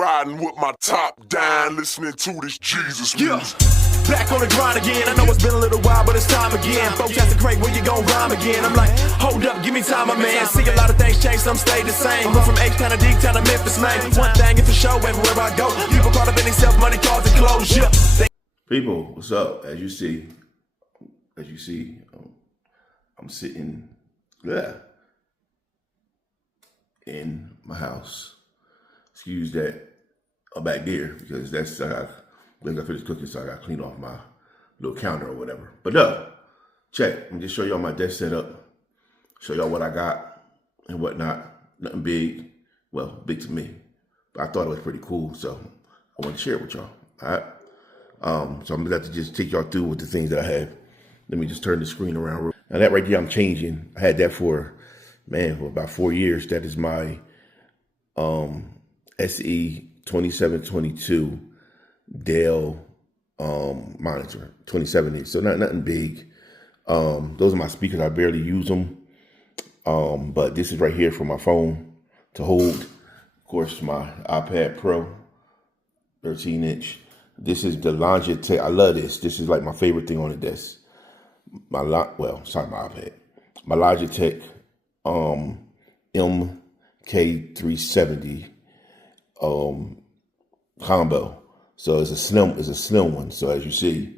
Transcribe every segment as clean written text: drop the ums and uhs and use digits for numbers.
Riding with my top down, listening to this Jesus music. Back on the grind again. I know it's been a little while, but it's time again. Folks asking Craig, when you gon' rhyme again? I'm like, hold up, give me time, my man. See a lot of things change, some stay the same. But from H-Town to D-Town to Memphis, man. One thing is for sure, everywhere I go, people caught up in themselves, money, cars, and clothes. Yeah. People, what's up? As you see, I'm sitting in my house. Excuse that. I'm back there because that's when I finished cooking, so I got to clean off my little counter or whatever. But no, check. Let me just show y'all my desk setup. Show y'all what I got and whatnot. Nothing big. Well, big to me. But I thought it was pretty cool, so I want to share it with y'all. All right. So I'm gonna have to just take y'all through with the things that I have. Let me just turn the screen around. Now that right there, I'm changing. I had that for about 4 years. That is my SE 2722 Dell monitor, 2070. So nothing big. Those are my speakers. I barely use them. But this is right here for my phone to hold. Of course, my iPad Pro, 13-inch. This is the Logitech. I love this. This is like my favorite thing on the desk. My iPad. My Logitech MK370 combo. So it's a slim one. So as you see,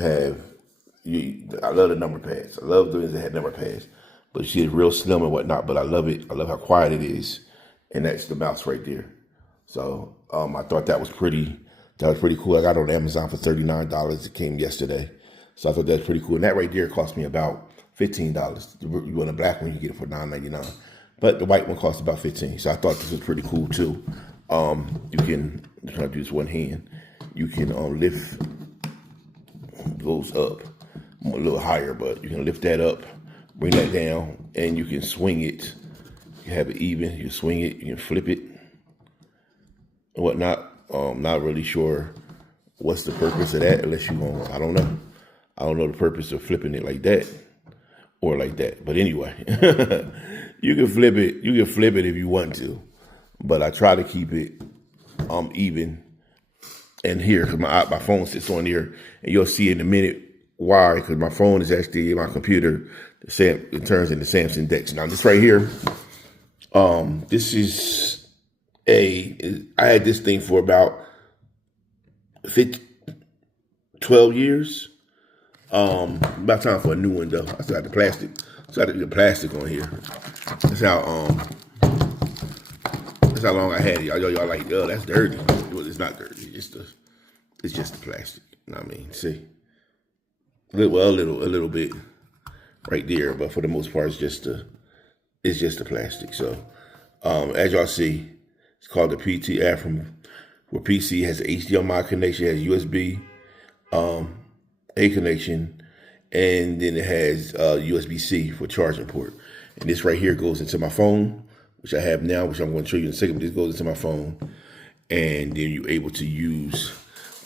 I love the number pads. I love the ones that had number pads. But you see it's real slim and whatnot, but I love it. I love how quiet it is. And that's the mouse right there. So I thought that was pretty cool. I got it on Amazon for $39. It came yesterday. So I thought that's pretty cool. And that right there cost me about $15. You want a black one, you get it for $9.99. But the white one costs about $15. So I thought this was pretty cool too. You can try to do this one hand. You can lift, goes up a little higher, but you can lift that up, bring that down, and you can swing it. You have it even. You swing it. You can flip it and whatnot. Not really sure what's the purpose of that, unless you want. I don't know. I don't know the purpose of flipping it like that or like that. But anyway, you can flip it. You can flip it if you want to. But I try to keep it even. And here, because my phone sits on here, and you'll see in a minute why. Because my phone is actually in my computer. It turns into Samsung Dex. Now this right here, this is I had this thing for about 12 years. About time for a new one though. I still got the plastic. So I had to get the plastic on here. That's how long I had it. Y'all like, oh, that's dirty. Well, it's not dirty. It's just the plastic. You know what I mean? See, a little bit right there, but for the most part, it's just the plastic. So, as y'all see, it's called the PT app where PC has an HDMI connection, has USB A connection, and then it has USB-C for charging port. And this right here goes into my phone, which I have now, which I'm going to show you in a second. But this goes into my phone, and then you're able to use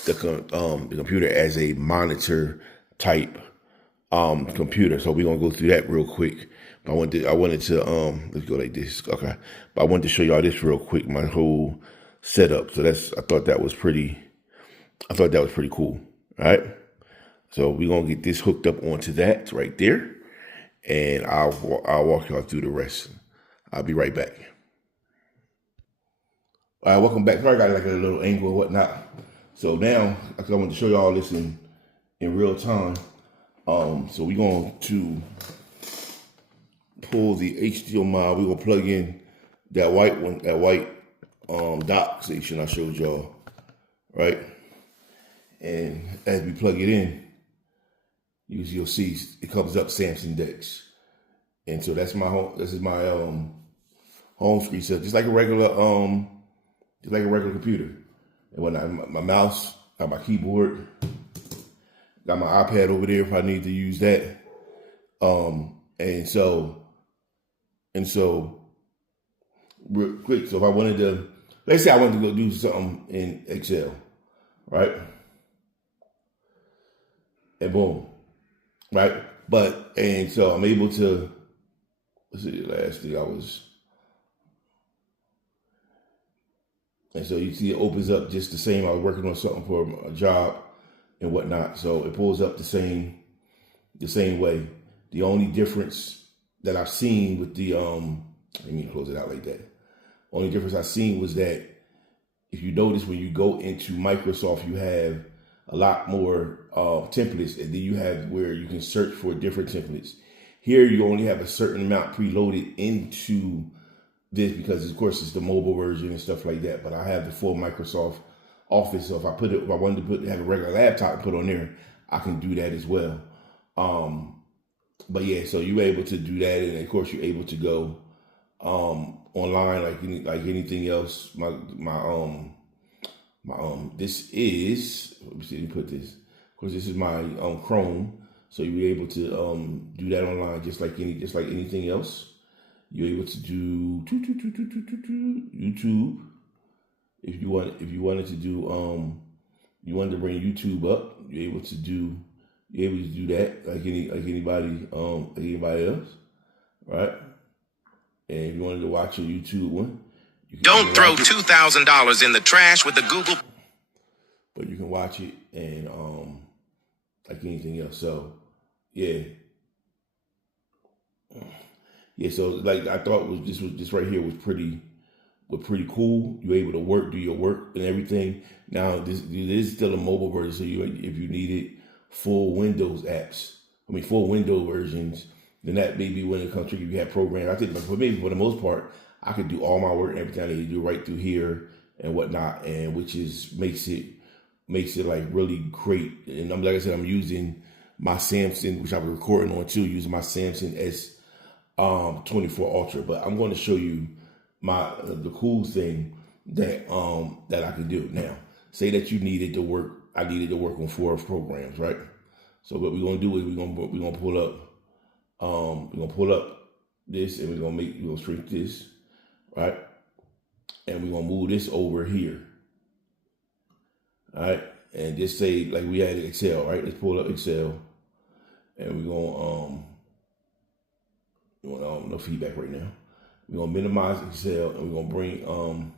the computer as a monitor type computer. So we're gonna go through that real quick. But I wanted to let's go like this. Okay. But I wanted to show y'all this real quick, my whole setup. So I thought that was pretty cool. All right. So we're gonna get this hooked up onto that right there, and I'll walk y'all through the rest. I'll be right back. All right, welcome back. Sorry, I got like a little angle and whatnot. So now, I want to show y'all this in real time. So we're going to pull the HDMI. We're gonna plug in that white dock station I showed y'all, right? And as we plug it in, you'll see it comes up Samsung Dex. And so that's my home. This is my home screen set, just like a regular computer. And when my mouse, got my keyboard, got my iPad over there if I need to use that. And so real quick. So if I wanted to, let's say I wanted to go do something in Excel, right? And boom, right? And so I'm able to. Let's see, the last thing I was. And so you see it opens up just the same. I was working on something for a job and whatnot. So it pulls up the same way. The only difference that I've seen with the, I didn't mean to close it out like that. Only difference I've seen was that if you notice when you go into Microsoft, you have a lot more templates, and then you have where you can search for different templates. Here, you only have a certain amount preloaded into this because, of course, it's the mobile version and stuff like that. But I have the full Microsoft Office, so if I wanted to have a regular laptop and put on there, I can do that as well. But yeah, so you're able to do that, and of course, you're able to go online like anything else. This is, let me see, let me put this. Of course, this is my Chrome, so you'll be able to do that online just like anything else. You're able to do YouTube if you wanted to do you wanted to bring YouTube up. You're able to do that like anybody else, right? And if you wanted to watch a YouTube one, don't throw $2,000 in the trash with the Google. But you can watch it and like anything else. So yeah. So like I thought this right here was pretty cool. You're able to do your work and everything. Now this is still a mobile version. So if you needed full Windows versions, then that may be when it comes to you have programs. I think for the most part, I could do all my work and everything I need to do right through here and whatnot, and which makes it like really great. And like I said, I'm using my Samsung, which I was recording on too, using my Samsung S24 Ultra. But I'm going to show you the cool thing that I can do. Now, say that you needed to work. I needed to work on 4 programs, right? So what we're gonna do is we're gonna pull up this, and we're gonna shrink this, right? And we're gonna move this over here. All right, and just say like we had Excel, right? Let's pull up Excel, and we're gonna no feedback right now. We're gonna minimize Excel, and we're gonna bring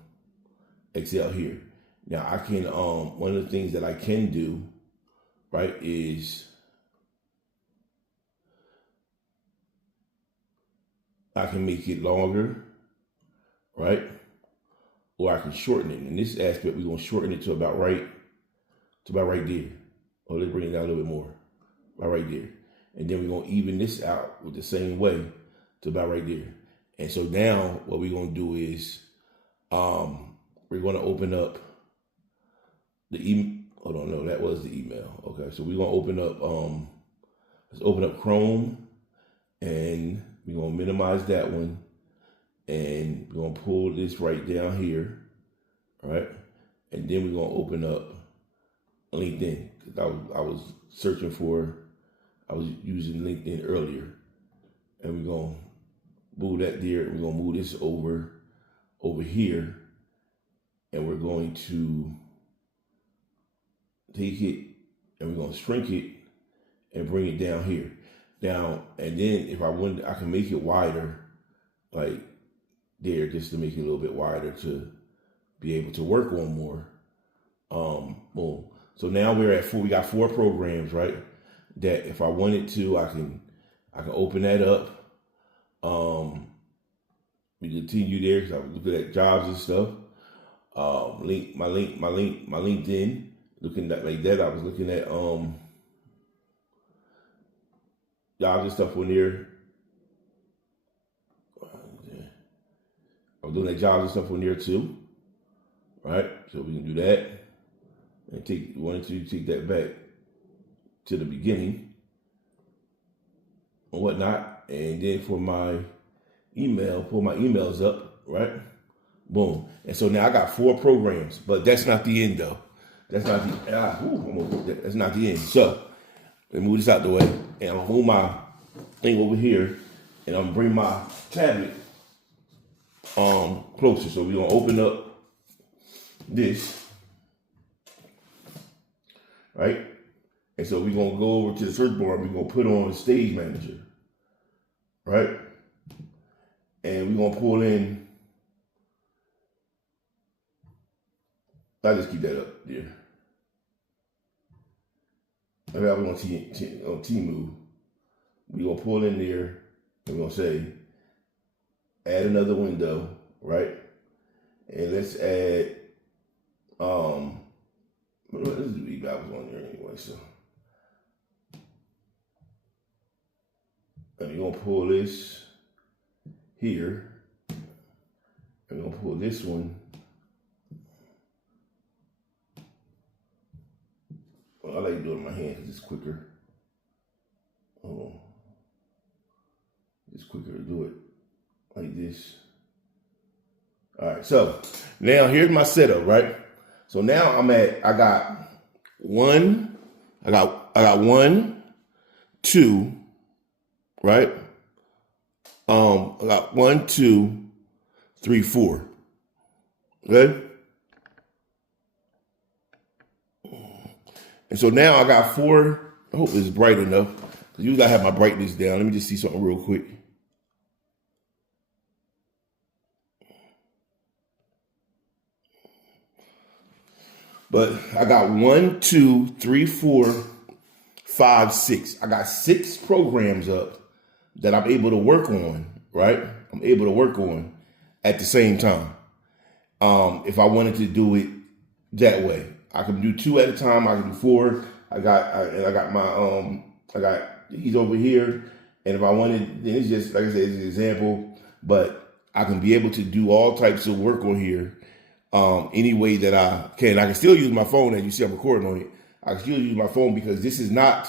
Excel here. Now I can one of the things that I can do, right, is I can make it longer, right? Or I can shorten it. In this aspect, we're gonna shorten it to about right there. Or let's bring it down a little bit more, about right there. And then we're gonna even this out with the same way to about right there. And so now what we're gonna do is we're gonna open up the email. Hold on, no, that was the email. Okay, so we're gonna open up let's open up Chrome, and we're gonna minimize that one, and we're gonna pull this right down here, right? And then we're gonna open up LinkedIn, because I was using LinkedIn earlier, and we're gonna move that there, and we're gonna move this over here, and we're going to take it and we're gonna shrink it and bring it down here. Now, and then if I wanted, I can make it wider, like there, just to make it a little bit wider to be able to work on more. Boom. So now we're at 4. We got 4 programs, right? That if I wanted to, I can open that up. We continue there because I was looking at jobs and stuff. My LinkedIn, looking at like that. I was looking at jobs and stuff on there. I was doing that jobs and stuff on there too, right? So we can do that and take that back to the beginning and whatnot. And then for my email, pull my emails up, right? Boom. And so now I got 4 programs, but that's not the end though. That's not the end. So let me move this out the way, and I'm gonna move my thing over here, and I'm gonna bring my tablet closer. So we're gonna open up this, right? And so we're gonna go over to the search bar. We're gonna put on Stage Manager, right? And we're gonna pull in I just keep that up there. I mean, I'm on Temu. We're gonna pull in there and we're gonna say add another window, right? And let's add this is the week I was on there anyway, so and we're gonna pull this here. And we're gonna pull this one. Well, I like to do it in my hand because it's quicker. Hold on. It's quicker to do it like this. All right, so now here's my setup, right? So now I got one, two, right? I got 1, 2, 3, 4. Okay? And so now I got 4. I hope it's bright enough. Usually I have my brightness down. Let me just see something real quick. But I got 1, 2, 3, 4, 5, 6. I got 6 programs up that I'm able to work on, right? I'm able to work on at the same time. If I wanted to do it that way, I can do 2 at a time. I can do 4. He's over here. And if I wanted, then it's just, like I said, it's an example, but I can be able to do all types of work on here any way that I can. I can still use my phone, as you see I'm recording on it. I can still use my phone because this is not,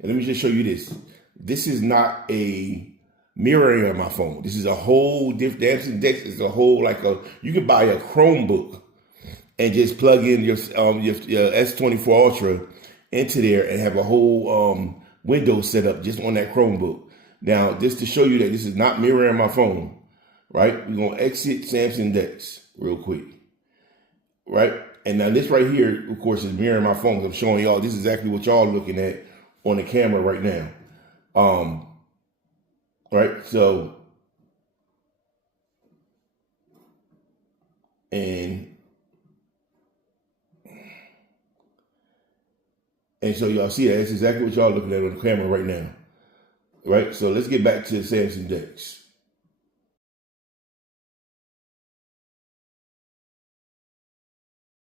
and let me just show you this. This is not a mirroring of my phone. This is a whole different, Samsung Dex is a whole, you can buy a Chromebook and just plug in your S24 Ultra into there and have a whole Windows set up just on that Chromebook. Now, just to show you that this is not mirroring my phone, right? We're going to exit Samsung Dex real quick, right? And now this right here, of course, is mirroring my phone. I'm showing y'all this is exactly what y'all looking at on the camera right now. Right? So, and so y'all see that. That's exactly what y'all looking at on the camera right now. Right? So let's get back to Samsung Dex.